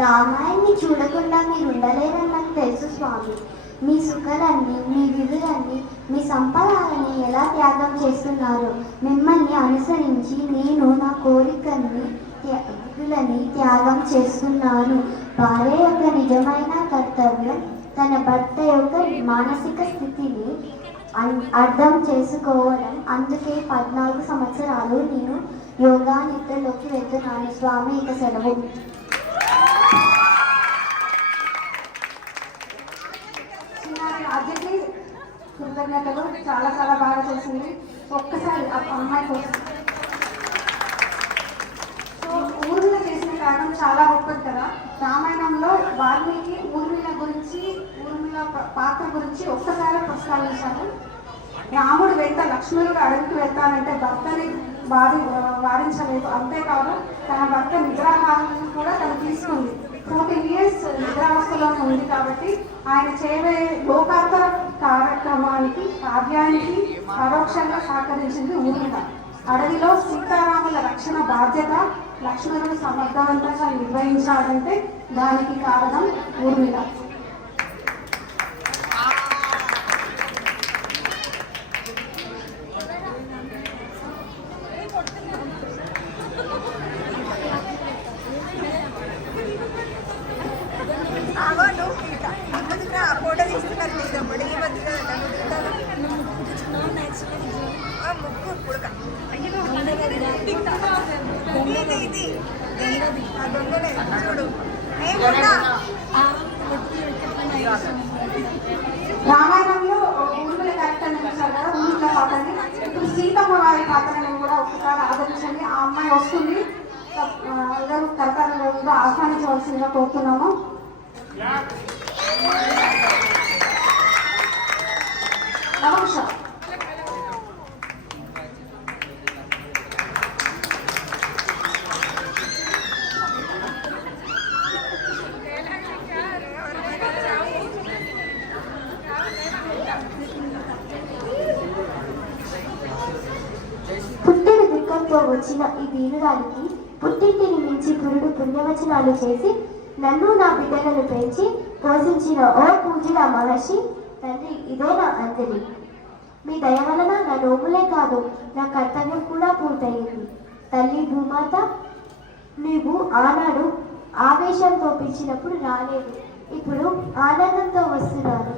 రామాయణ్ణి చూడకుండా మీరు ఉండలేరని నాకు తెలుసు స్వామి. మీ సుఖాలన్నీ, మీ విధులన్నీ, మీ సంపదాలని ఎలా త్యాగం చేస్తున్నారు. మిమ్మల్ని అనుసరించి నేను నా కోరికల్ని విధులని త్యాగం చేస్తున్నాను. భార్య యొక్క నిజమైన కర్తవ్యం తన భర్త యొక్క మానసిక స్థితిని అర్థం చేసుకోవడం. అందుకే 14 సంవత్సరాలు నేను యోగా నిద్రలోకి వెళ్తున్నాను స్వామి. ఇక సెలవు. అర్జున్కి కృతజ్ఞతలు. చాలా చాలా బాగా చేసింది. ఒక్కసారి అమ్మాయి కోసం. సో ఊర్మిళ చేసిన త్యాగం చాలా గొప్పది కదా. రామాయణంలో వాల్మీకి ఊర్మిళ గురించి, ఊర్మిళ పాత్ర గురించి ఒక్కసారి ప్రస్తావించారు. రాముడు వెంట లక్ష్మణుడు అడవికి వెళ్తానంటే భర్తని వారించలేదు. అంతేకాదు తన భర్త నిద్రాహారాలను కూడా తను తీసుకుంది. 14 years నిద్రావస్థలో ఉంది కాబట్టి ఆయన చేయబోయే లోకాంతర కార్యానికి పరోక్షంగా సహకరించింది ఊర్మిళ. అడవిలో సీతారాముల రక్షణ బాధ్యత లక్ష్మణుడు సమర్థవంతంగా నిర్వహించాడంటే దానికి కారణం ఊర్మిళ. రామాయణంలో ఊర్మిళ క్యారెక్టర్ చూసారు కదా, ఊర్మిళ పాత్రని. ఇప్పుడు సీతమ్మ వారి పాత్రని కూడా ఒకసారి ఆదరించండి. ఆ అమ్మాయి వస్తుంది. అందరూ కర్తవ్యంగా ఆహ్వానించవలసిందిగా కోరుతున్నాము. నమస్కారం. పుట్టెడు దుఃఖంతో వచ్చిన ఈ వీరురాలికి పుట్టింటిని మించి పురుడు పుణ్యవచనాలు చేసి నన్ను నా బిడ్డలను పెంచి పోషించిన ఓ పూజల మహర్షి తండ్రి, ఇదే నా అంజలి. మీ దయ వలన నా నోములే కాదు నా కర్తవ్యం కూడా పూర్తయింది. తల్లి భూమాత, నీవు ఆనాడు ఆవేశంతో పిలిచినప్పుడు రాలేదు. ఇప్పుడు ఆనందంతో వస్తున్నాను.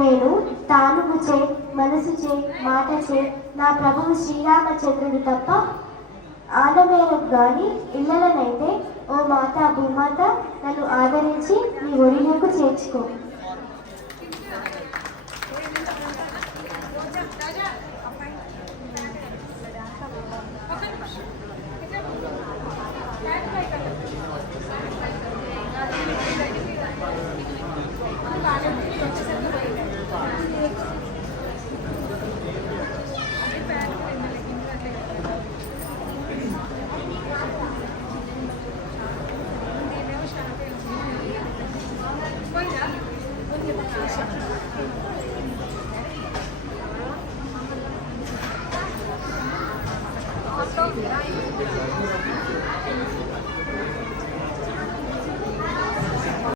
నేను తానుగు చే, మనసు చే, మాట చే నా ప్రభువు శ్రీరామచంద్రుడు తప్ప ఆనమేరకు గాని ఇళ్ళనైతే ఓ మాత భూమాత నన్ను ఆదరించి నీ ఒడిలోకి చేర్చుకో.